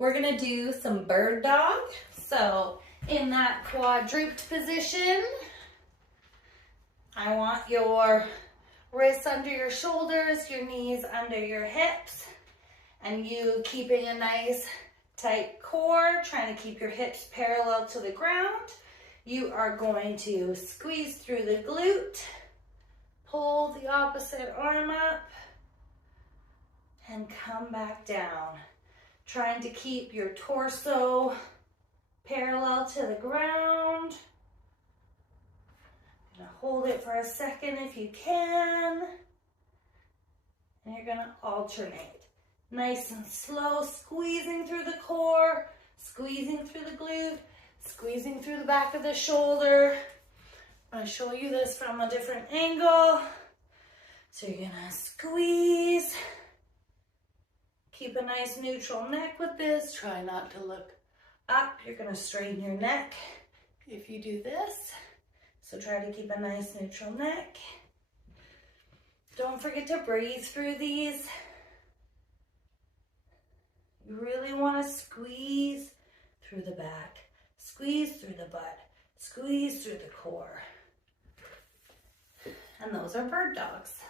we're gonna do some bird dog. So in that quadruped position, I want your wrists under your shoulders, your knees under your hips, and you keeping a nice tight core, trying to keep your hips parallel to the ground. You are going to squeeze through the glute, pull the opposite arm up, and come back down. Trying to keep your torso parallel to the ground. Gonna hold it for a second if you can. And you're gonna alternate. Nice and slow, squeezing through the core, squeezing through the glute, squeezing through the back of the shoulder. I'm gonna show you this from a different angle. So you're gonna squeeze. Keep a nice neutral neck with this. Try not to look up. You're gonna straighten your neck if you do this. So try to keep a nice neutral neck. Don't forget to breathe through these. You really want to squeeze through the back, squeeze through the butt, squeeze through the core. And those are bird dogs.